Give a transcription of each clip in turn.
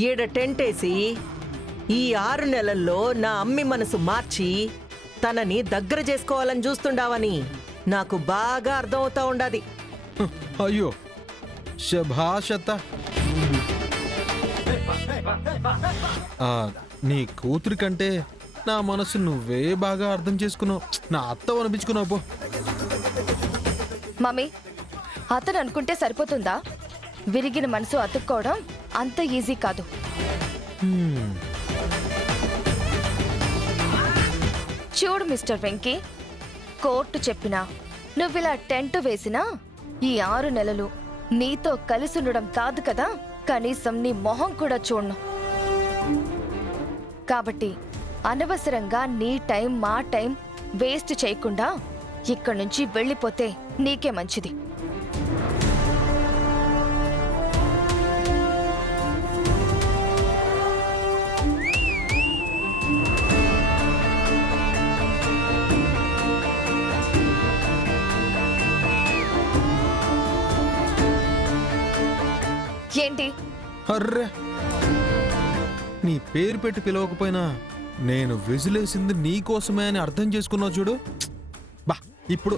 ఈడ టెంటేసి ఈ 6 నెలల్లో నా అమ్మి మనసు మార్చి తనని దగ్గర చేసుకోవాలని చూస్తుండావని నాకు బాగా అర్థమవుతా ఉండాది. అయ్యో శభాషత. నీ కూతురి కంటే నా మనసు నువ్వే బాగా అర్థం చేసుకున్నావు. నా అత్త అనిపించుకున్నావు పో. మమ్మీ, అతను అనుకుంటే సరిపోతుందా? విరిగిన మనసు అతుక్కోవడం అంత ఈజీ కాదు. చూడు మిస్టర్ వెంకీ, కోర్టు చెప్పినా నువ్విలా టెంట్ వేసినా ఈ 6 నెలలు నీతో కలిసి ఉండడం కాదు కదా, కనీసం నీ మొహం కూడా చూడను. కాబట్టి అనవసరంగా నీ టైం మా టైం వేస్ట్ చేయకుండా ఇక్కడి నుంచి వెళ్ళిపోతే నీకే మంచిది. ఏంటి? అర్రే, నీ పేరు పెట్టి పిలవకపోయినా నేను విజిలేసింది నీకోసమే అని అర్థం చేసుకున్నావు చూడు. బా, ఇప్పుడు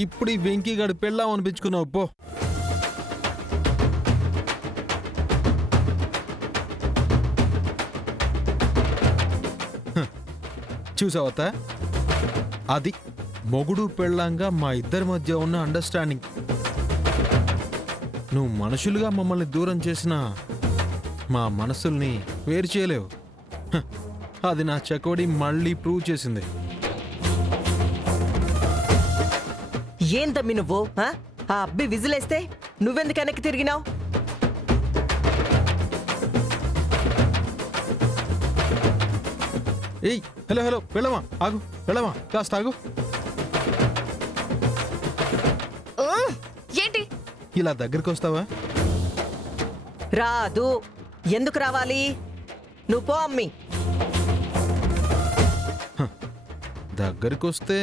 ఈ వెంకీగాడు పెళ్ళాం అనిపించుకున్నావు పో. చూసావత, అది మొగుడు పెళ్ళాంగా మా ఇద్దరి మధ్య ఉన్న అండర్స్టాండింగ్. నువ్వు మనుషులుగా మమ్మల్ని దూరం చేసినా మా మనసుల్ని వేరు చేయలేవు. అది నా చకోడి మళ్ళీ ప్రూవ్ చేసింది. ఏం తమ్మి నువ్వు? ఆ అబ్బి విజిలేస్తే నువ్వెందుకు వెనక్కి తిరిగినావు? ఏయ్, హలో హలో, వెళ్ళమా, ఆగు, వెళ్ళమా, కాస్త ఆగు. ఏంటి? ఇలా దగ్గరికి వస్తావా? రాదు. ఎందుకు రావాలి? నువ్వు పో అమ్మి. దగ్గరికి వస్తే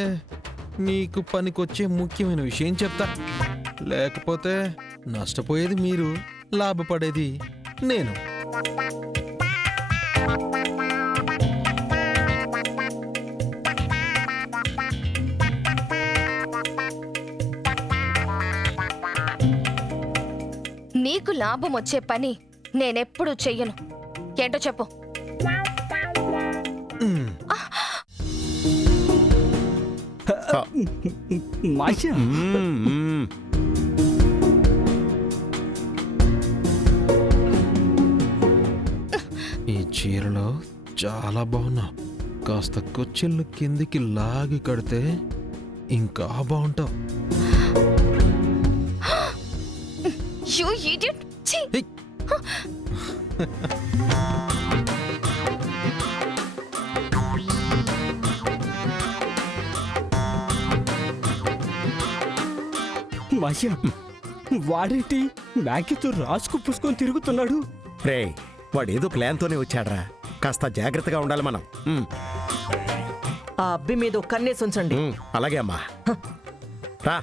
నీకు పనికొచ్చే ముఖ్యమైన విషయం చెప్తా. లేకపోతే నష్టపోయేది మీరు, లాభపడేది నేను. నీకు లాభం వచ్చే పని నేనెప్పుడు చెయ్యను. ఏంటో చెప్పు. ఈ చీరలో చాలా బాగున్నావు. కాస్త కొచ్చిళ్ళు కిందికి లాగి కడితే ఇంకా బాగుంటావు. You idiot! ఛీ! మాయా, వాడేంటి మ్యాగీతో రాసుకు పుసుకొని తిరుగుతున్నాడు? రే, వాడేదో ప్లాన్తోనే వచ్చాడ్రా. కాస్త జాగ్రత్తగా ఉండాలి మనం. ఆ అబ్బి మీద ఒక కన్నేసి ఉంచండి. అలాగే అమ్మా. రా.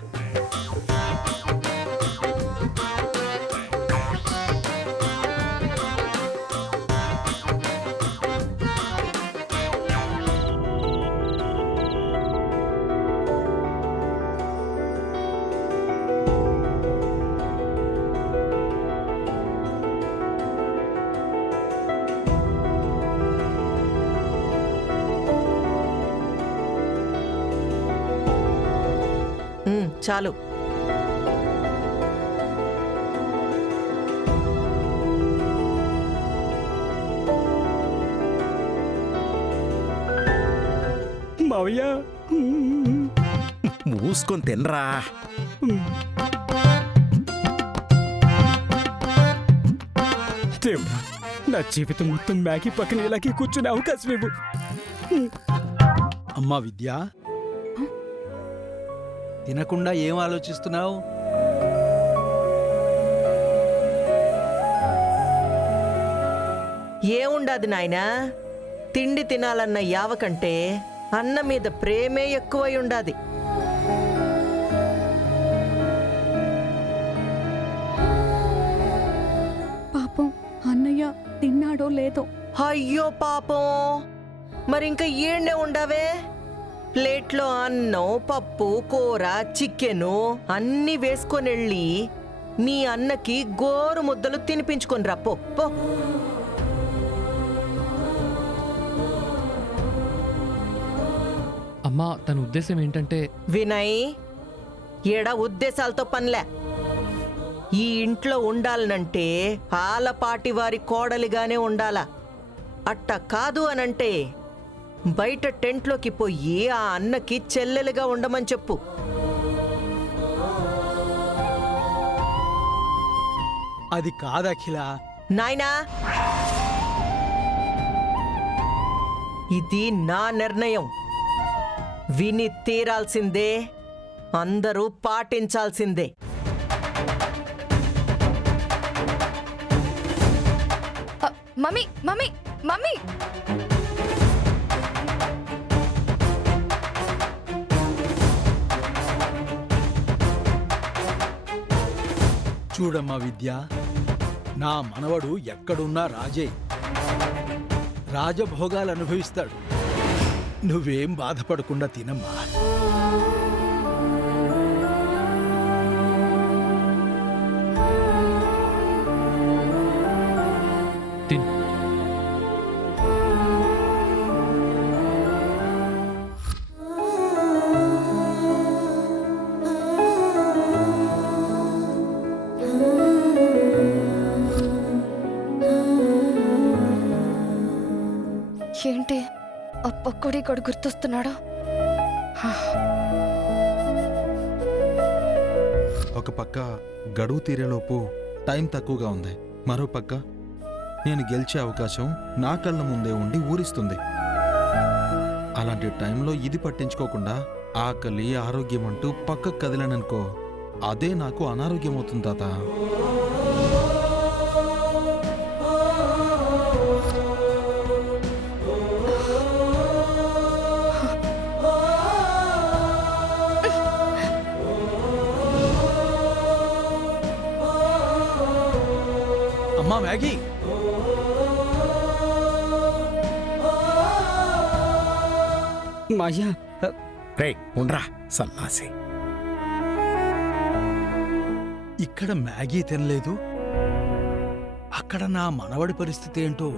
చాలు. మావయ్య, మూసుకొని తినరా. దేవుడా, నా జీవితం మొత్తం మ్యాగీ పక్కన ఇలాగే కూర్చునే అవకాశం ఇవ్వు. అమ్మా విద్య, తినకుండా ఏం ఆలోచిస్తున్నావు? ఏముండదు నాయనా, తిండి తినాలన్న యావ కంటే అన్న మీద ప్రేమే ఎక్కువై ఉండాది. పాపం అన్నయ్య తిన్నాడో లేదో. అయ్యో పాపం, మరింక ఈడ్నే ఉండవే. ప్లేట్లో అన్నం, పప్పు, కూర, చికెను అన్నీ వేసుకొనెళ్ళి మీ అన్నకి గోరు ముద్దలు తినిపించుకొని రా పో పో. అమ్మా తన ఉద్దేశం ఏంటంటే వినయ్, ఎడ ఉద్దేశాలతో పనిలే. ఈ ఇంట్లో ఉండాలనంటే ఆలపాటి వారి కోడలిగానే ఉండాలా. అట్ట కాదు అనంటే బయట టెంట్లోకి పోయి ఆ అన్నకి చెల్లెలుగా ఉండమని చెప్పు. అది కాదఖిల. నాయనా, ఇది నా నిర్ణయం. విని తీరాల్సిందే, అందరూ పాటించాల్సిందే. మమ్మీ మమ్మీ మమ్మీ చూడమ్మా విద్య, నా మనవడు ఎక్కడున్నా రాజే. రాజభోగాలు అనుభవిస్తాడు. నువ్వేం బాధపడకుండా తినమ్మా. తిన్ ఏంటి ఆ పక్కడి కూడా గుర్తొస్తున్నాడు. ఒక పక్క గడువు తీరేలోపు టైం తక్కువగా ఉంది, మరో పక్క నేను గెలిచే అవకాశం నా కళ్ళ ముందే ఉండి ఊరిస్తుంది. అలాంటి టైంలో ఇది పట్టించుకోకుండా ఆకలి ఆరోగ్యం అంటూ పక్కకు కదిలాననుకో, అదే నాకు అనారోగ్యం అవుతుంది తాత. అమ్మా మ్యాగీ, మాయా, రే ఉండ్రా సన్నాసి. ఇక్కడ మ్యాగీ తినలేదు, అక్కడ నా మనవడి పరిస్థితి ఏంటో.